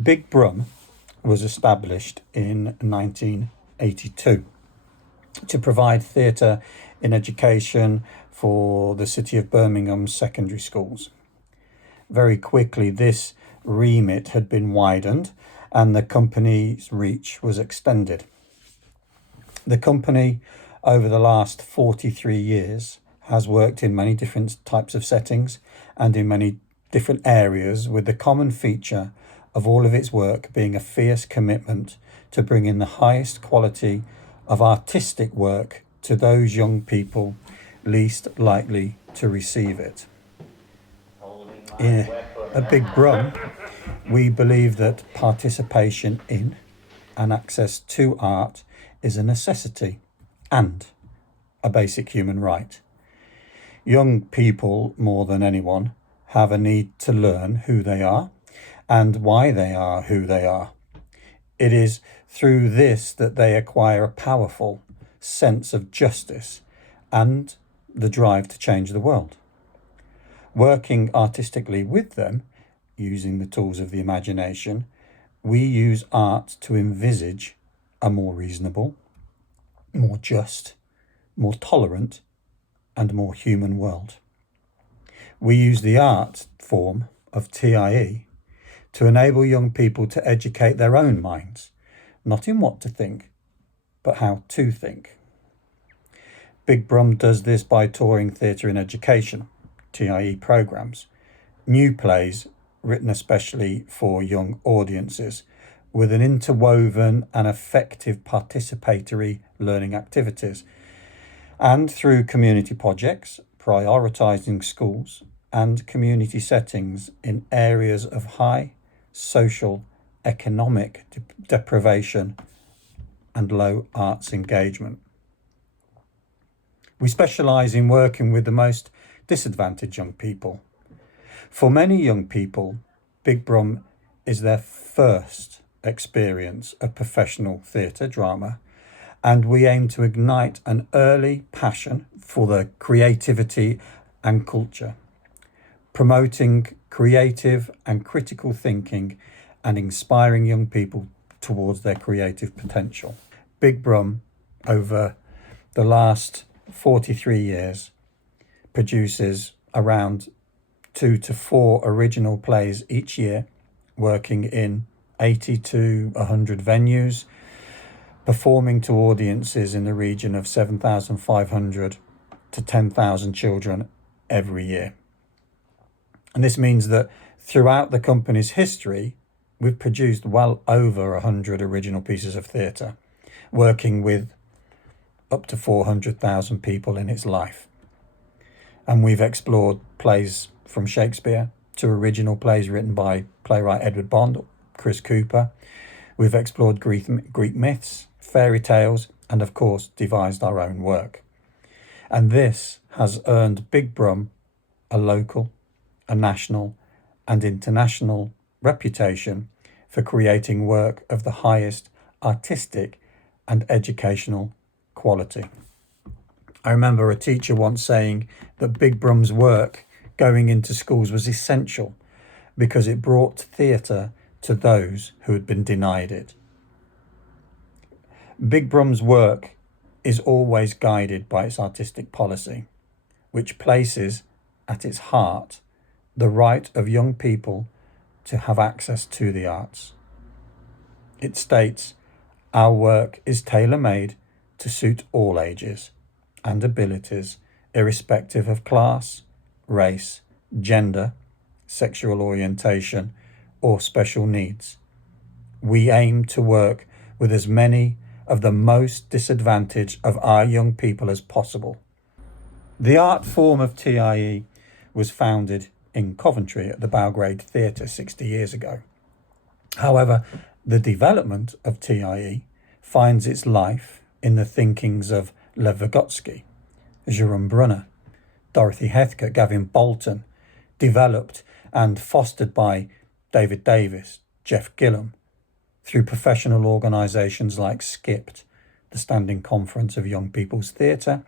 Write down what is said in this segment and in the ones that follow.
Big Brum was established in 1982 to provide theatre in education for the City of Birmingham's secondary schools. Very quickly, this remit had been widened and the company's reach was extended. The company, over the last 43 years, has worked in many different types of settings and in many different areas, with the common feature of all of its work being a fierce commitment to bringing the highest quality of artistic work to those young people least likely to receive it. At Big Brum, we believe that participation in and access to art is a necessity and a basic human right. Young people, more than anyone, have a need to learn who they are and why they are who they are. It is through this that they acquire a powerful sense of justice and the drive to change the world. Working artistically with them, using the tools of the imagination, we use art to envisage a more reasonable, more just, more tolerant, and more human world. We use the art form of TiE to enable young people to educate their own minds, not in what to think, but how to think. Big Brum does this by touring theatre in education, TiE programmes, new plays written especially for young audiences, with an interwoven and effective participatory learning activities, and through community projects, prioritising schools and community settings in areas of high social, economic deprivation and low arts engagement. We specialise in working with the most disadvantaged young people. For many young people, Big Brum is their first experience of professional theatre drama, and we aim to ignite an early passion for the creativity and culture, promoting creative and critical thinking and inspiring young people towards their creative potential. Big Brum, over the last 43 years, produces around 2 to 4 original plays each year, working in 80 to 100 venues, performing to audiences in the region of 7,500 to 10,000 children every year. And this means that throughout the company's history, we've produced well over 100 original pieces of theatre, working with up to 400,000 people in its life. And we've explored plays from Shakespeare to original plays written by playwright Edward Bond, Chris Cooper. We've explored Greek myths, fairy tales, and of course devised our own work. And this has earned Big Brum a local, a national and international reputation for creating work of the highest artistic and educational quality. I remember a teacher once saying that Big Brum's work going into schools was essential because it brought theatre to those who had been denied it. Big Brum's work is always guided by its artistic policy, which places at its heart the right of young people to have access to the arts. It states, "Our work is tailor-made to suit all ages and abilities, irrespective of class, race, gender, sexual orientation, or special needs. We aim to work with as many of the most disadvantaged of our young people as possible." The art form of TiE was founded in Coventry at the Belgrade Theatre 60 years ago. However, the development of TiE finds its life in the thinkings of Lev Vygotsky, Jian Brunner, Dorothy Heathcote, Gavin Bolton, developed and fostered by David Davis, Jeff Gillum, through professional organisations like SCIPT, the Standing Conference of Young People's Theatre,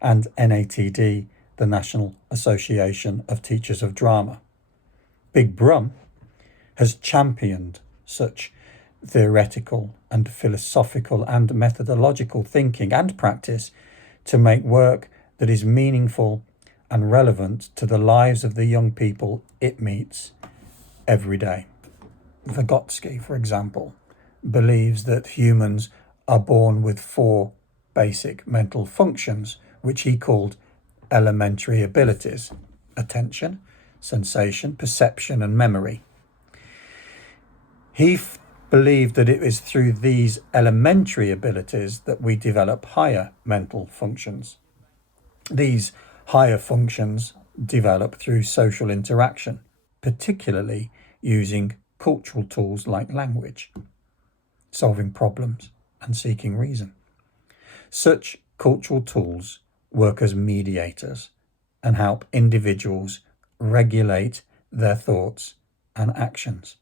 and NATD, the National Association of Teachers of Drama. Big Brum has championed such theoretical and philosophical and methodological thinking and practice to make work that is meaningful and relevant to the lives of the young people it meets every day. Vygotsky, for example, believes that humans are born with 4 basic mental functions, which he called elementary abilities: attention, sensation, perception, and memory. He believed that it is through these elementary abilities that we develop higher mental functions. These higher functions develop through social interaction, particularly using cultural tools like language, solving problems, and seeking reason. Such cultural tools work as mediators and help individuals regulate their thoughts and actions,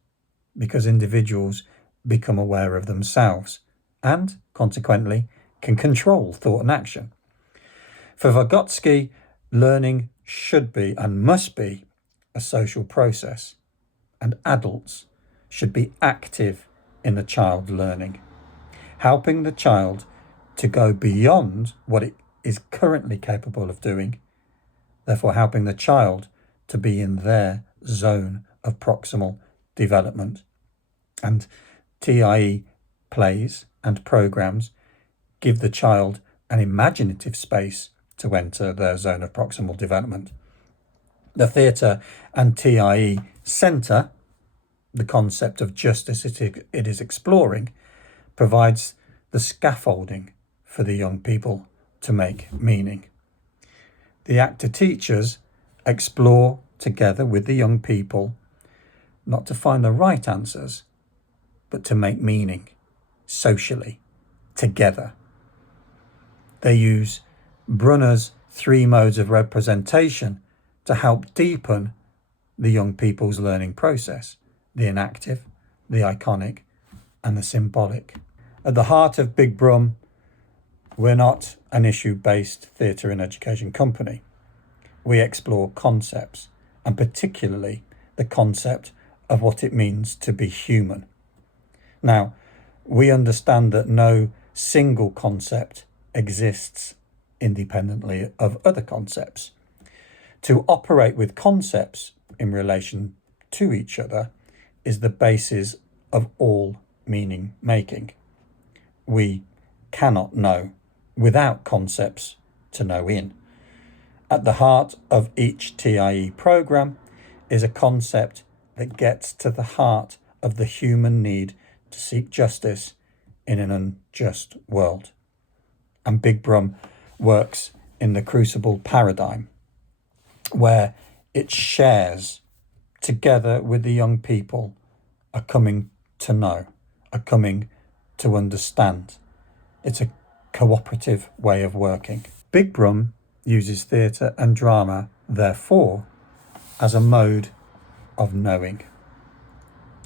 because individuals become aware of themselves and, consequently, can control thought and action. For Vygotsky, learning should be and must be a social process, and adults should be active in the child learning, helping the child to go beyond what it is currently capable of doing, therefore helping the child to be in their zone of proximal development. And TiE plays and programs give the child an imaginative space to enter their zone of proximal development. The theatre and TiE centre, the concept of justice it is exploring, provides the scaffolding for the young people to make meaning. The actor teachers explore together with the young people, not to find the right answers, but to make meaning socially, together. They use Brunner's 3 modes of representation to help deepen the young people's learning process: the inactive, the iconic, and the symbolic. At the heart of Big Brum, we're not an issue-based theatre and education company. We explore concepts, and particularly the concept of what it means to be human. Now, we understand that no single concept exists independently of other concepts. To operate with concepts in relation to each other is the basis of all meaning making. We cannot know without concepts to know in. At the heart of each TiE program is a concept that gets to the heart of the human need to seek justice in an unjust world. And Big Brum works in the crucible paradigm, where it shares together with the young people a coming to know, a coming to understand. It's a cooperative way of working. Big Brum uses theatre and drama, therefore, as a mode of knowing.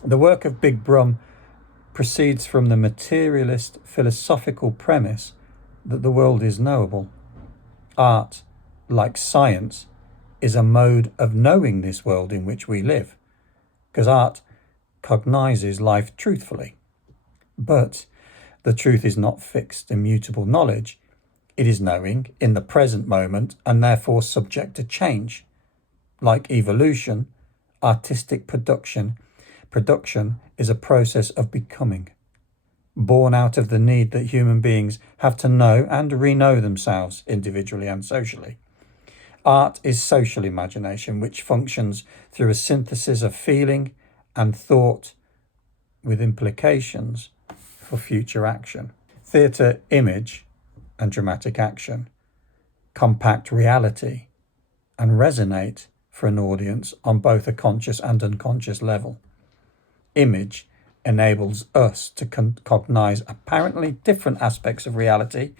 The work of Big Brum proceeds from the materialist philosophical premise that the world is knowable. Art, like science, is a mode of knowing this world in which we live, because art cognizes life truthfully. But the truth is not fixed, immutable knowledge. It is knowing in the present moment and therefore subject to change. Like evolution, artistic production is a process of becoming, born out of the need that human beings have to know and re-know themselves individually and socially. Art is social imagination, which functions through a synthesis of feeling and thought with implications for future action. Theatre image and dramatic action compact reality and resonate for an audience on both a conscious and unconscious level. Image enables us to cognize apparently different aspects of reality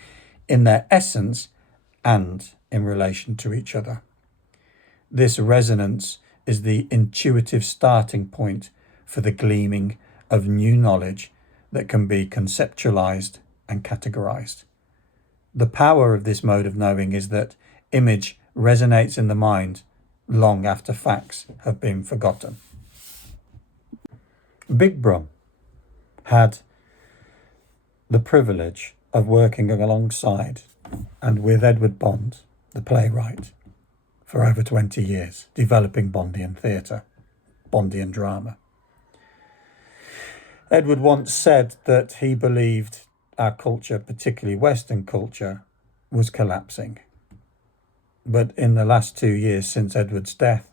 in their essence and in relation to each other. This resonance is the intuitive starting point for the gleaming of new knowledge that can be conceptualized and categorized. The power of this mode of knowing is that image resonates in the mind long after facts have been forgotten. Big Brum had the privilege of working alongside and with Edward Bond, the playwright, for over 20 years, developing Bondian theatre, Bondian drama. Edward once said that he believed our culture, particularly Western culture, was collapsing. But in the last 2 years since Edward's death,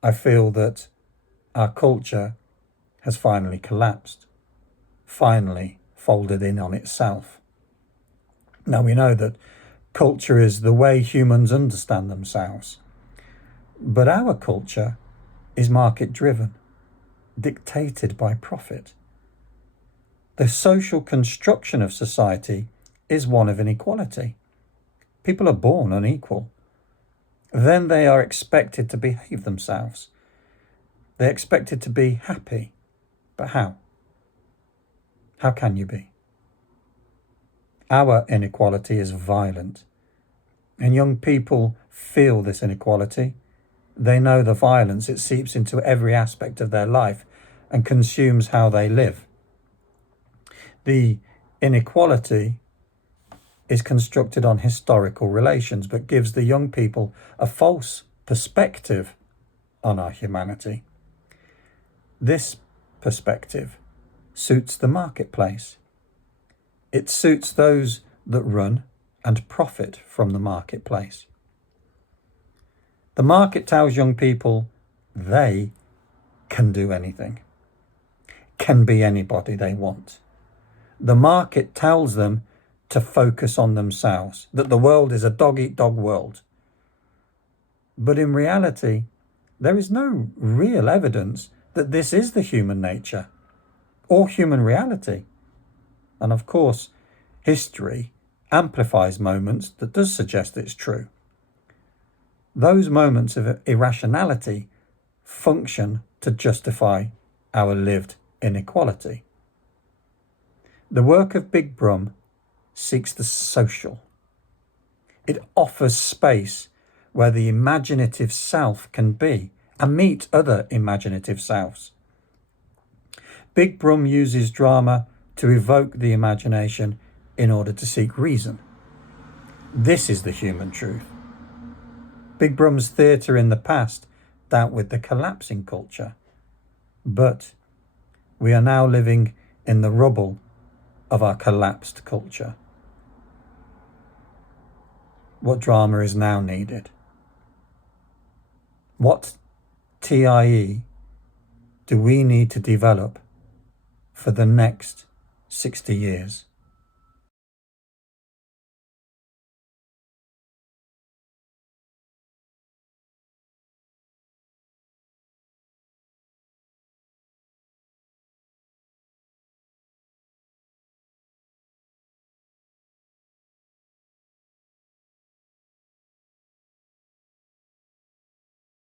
I feel that our culture has finally collapsed, finally folded in on itself. Now we know that culture is the way humans understand themselves, but our culture is market-driven, dictated by profit. The social construction of society is one of inequality. People are born unequal. Then they are expected to behave themselves. They're expected to be happy. But how? How can you be? Our inequality is violent. And young people feel this inequality. They know the violence. It seeps into every aspect of their life and consumes how they live. The inequality is constructed on historical relations, but gives the young people a false perspective on our humanity. This perspective suits the marketplace. It suits those that run and profit from the marketplace. The market tells young people they can do anything, can be anybody they want. The market tells them to focus on themselves, that the world is a dog-eat-dog world. But in reality, there is no real evidence that this is the human nature or human reality. And of course, history amplifies moments that does suggest it's true. Those moments of irrationality function to justify our lived inequality. The work of Big Brum seeks the social. It offers space where the imaginative self can be and meet other imaginative selves. Big Brum uses drama to evoke the imagination in order to seek reason. This is the human truth. Big Brum's theatre in the past dealt with the collapsing culture, but we are now living in the rubble of our collapsed culture. What drama is now needed? What TIE do we need to develop for the next 60 years?